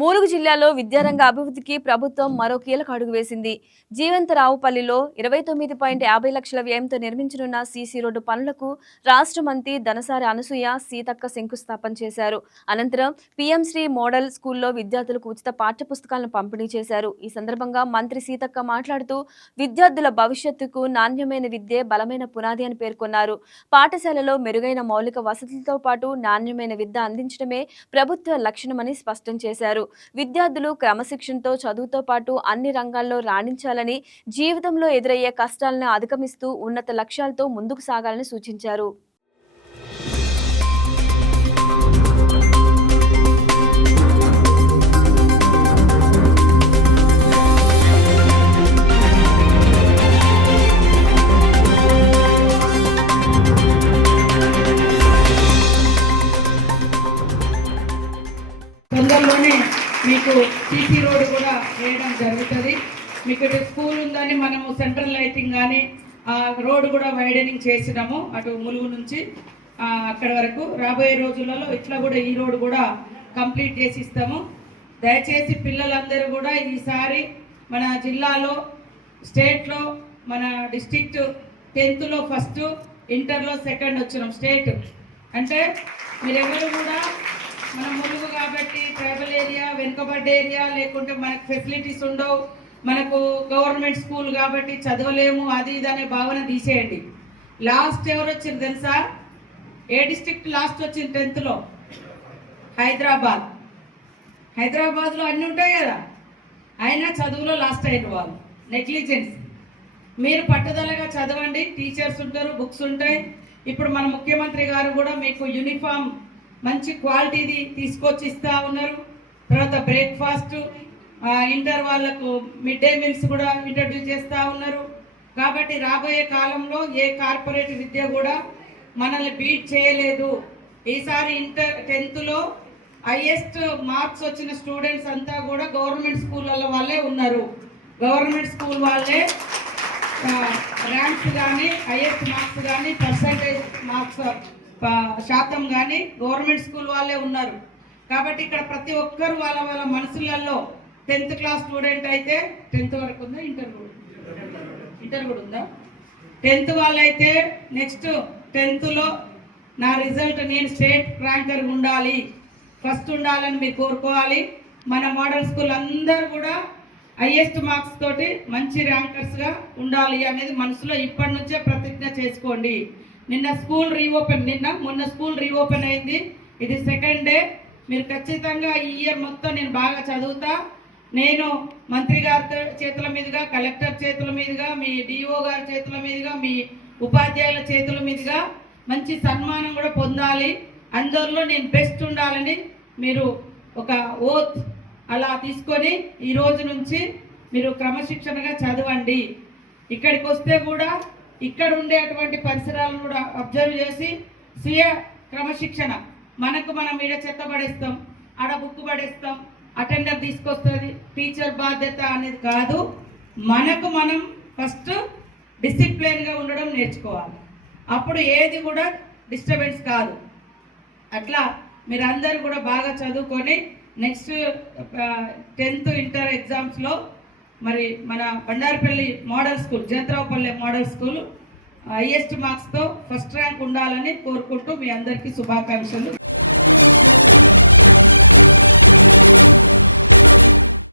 ములుగు జిల్లాలో విద్యారంగ అభివృద్ధికి ప్రభుత్వం మరో కీలక అడుగు వేసింది. జీవంతరావుపల్లిలో 29.50 లక్షల వ్యయంతో నిర్మించనున్న సీసీ రోడ్డు పనులకు రాష్ట్ర మంత్రి ధనసారి అనసూయ సీతక్క శంకుస్థాపన చేశారు. అనంతరం పీఎంశ్రీ మోడల్ స్కూల్లో విద్యార్థులకు ఉచిత పాఠ్యపుస్తకాలను పంపిణీ చేశారు. ఈ సందర్భంగా మంత్రి సీతక్క మాట్లాడుతూ విద్యార్థుల భవిష్యత్తుకు నాణ్యమైన విద్యే బలమైన పునాది అని పేర్కొన్నారు. పాఠశాలలో మెరుగైన మౌలిక వసతులతో పాటు నాణ్యమైన విద్య అందించడమే ప్రభుత్వ లక్ష్యమని స్పష్టం చేశారు. విద్యార్థులు క్రమశిక్షణతో చదువుతో పాటు అన్ని రంగాల్లో రాణించాలని, జీవితంలో ఎదురయ్యే కష్టాలను అధిగమిస్తూ ఉన్నత లక్ష్యాలతో ముందుకు సాగాలని సూచించారు. తొందరలోనే మీకు సీసీ రోడ్ కూడా వేయడం జరుగుతుంది. మీకు స్కూల్ ఉందని మనము సెంట్రల్ లైటింగ్ కానీ రోడ్ కూడా వైడనింగ్ చేసినాము అటు ములుగు నుంచి అక్కడ వరకు. రాబోయే రోజులలో ఇట్లా కూడా ఈ రోడ్ కూడా కంప్లీట్ చేసి ఇస్తాము. దయచేసి పిల్లలందరూ కూడా ఈసారి మన జిల్లాలో స్టేట్లో మన డిస్ట్రిక్ట్ 10th ఫస్ట్, ఇంటర్లో సెకండ్ వచ్చినాం స్టేట్. అంటే మీరెవరు కూడా మన ములుగు కాబట్టి ట్రైబల్ ఏరియా, వెనుకబడ్డ ఏరియా, లేకుంటే మనకు ఫెసిలిటీస్ ఉండవు, మనకు గవర్నమెంట్ స్కూల్ కాబట్టి చదవలేము, అది ఇది అనే భావన తీసేయండి. లాస్ట్ ఎవరు వచ్చింది తెలుసా? ఏ డిస్ట్రిక్ట్ లాస్ట్ వచ్చింది 10th హైదరాబాద్. హైదరాబాద్లో అన్నీ ఉంటాయి కదా, అయినా చదువులో లాస్ట్ అయిన వాళ్ళు నెగ్లిజెన్స్. మీరు పట్టుదలగా చదవండి, టీచర్స్ ఉంటారు, బుక్స్ ఉంటాయి. ఇప్పుడు మన ముఖ్యమంత్రి గారు కూడా మీకు యూనిఫామ్ మంచి క్వాలిటీది తీసుకొచ్చి ఇస్తూ ఉన్నారు. తర్వాత బ్రేక్ఫాస్ట్, ఇంటర్ వాళ్ళకు మిడ్ డే మీల్స్ కూడా ఇంట్రడ్యూస్ చేస్తూ ఉన్నారు. కాబట్టి రాబోయే కాలంలో ఏ కార్పొరేట్ విద్య కూడా మనల్ని బీట్ చేయలేదు. ఈసారి 10th హైయెస్ట్ మార్క్స్ వచ్చిన స్టూడెంట్స్ అంతా కూడా గవర్నమెంట్ స్కూళ్ళల్లో వాళ్ళే ఉన్నారు. గవర్నమెంట్ స్కూల్ వాళ్ళే ర్యాంక్స్ కానీ, హైయెస్ట్ మార్క్స్ కానీ, పర్సంటేజ్ మార్క్స్ శాతం కానీ గవర్నమెంట్ స్కూల్ వాళ్ళే ఉన్నారు. కాబట్టి ఇక్కడ ప్రతి ఒక్కరు వాళ్ళ వాళ్ళ మనసులలో 10th క్లాస్ స్టూడెంట్ అయితే 10th వరకు ఉందా, ఇంటర్ కూడా ఉందా, 10th వాళ్ళైతే నెక్స్ట్ 10th నా రిజల్ట్ నేను స్టేట్ ర్యాంకర్ ఉండాలి, ఫస్ట్ ఉండాలని మీరు కోరుకోవాలి. మన మోడల్ స్కూల్ అందరూ కూడా హైయెస్ట్ మార్క్స్ తోటి మంచి ర్యాంకర్స్గా ఉండాలి అనేది మనసులో ఇప్పటి నుంచే ప్రతిజ్ఞ చేసుకోండి. మొన్న స్కూల్ రీఓపెన్ అయింది, ఇది 2nd డే. మీరు ఖచ్చితంగా ఈ ఇయర్ మొత్తం నేను బాగా చదువుతా. నేను మంత్రి గారి చేతుల మీదుగా, కలెక్టర్ చేతుల మీదుగా, మీ డిఓ గారి చేతుల మీదుగా, మీ ఉపాధ్యాయుల చేతుల మీదుగా మంచి సన్మానం కూడా పొందాలి. అందరిలో నేను బెస్ట్ ఉండాలని మీరు ఒక ఓత్ అలా తీసుకొని ఈ రోజు నుంచి మీరు క్రమశిక్షణగా చదవండి. ఇక్కడికి వస్తే కూడా ఇక్కడ ఉండేటువంటి పరిసరాలను కూడా అబ్జర్వ్ చేసి స్వీయ క్రమశిక్షణ. మనం ఈడ చెత్త పడేస్తాం, ఆడ బుక్ పడేస్తాం, అటెండర్ తీసుకొస్తుంది, టీచర్ బాధ్యత అనేది కాదు. మనం ఫస్ట్ డిసిప్లిన్గా ఉండడం నేర్చుకోవాలి. అప్పుడు ఏది కూడా డిస్టర్బెన్స్ కాదు. అట్లా మీరందరూ కూడా బాగా చదువుకొని నెక్స్ట్ 10th ఇంటర్ ఎగ్జామ్స్లో మరి మన Bandarapalli model school, Jeevantharaopalli model school highest మార్క్స్తో ఫస్ట్ ర్యాంక్ ఉండాలని కోరుకుంటూ మీ అందరికీ శుభాకాంక్షలు.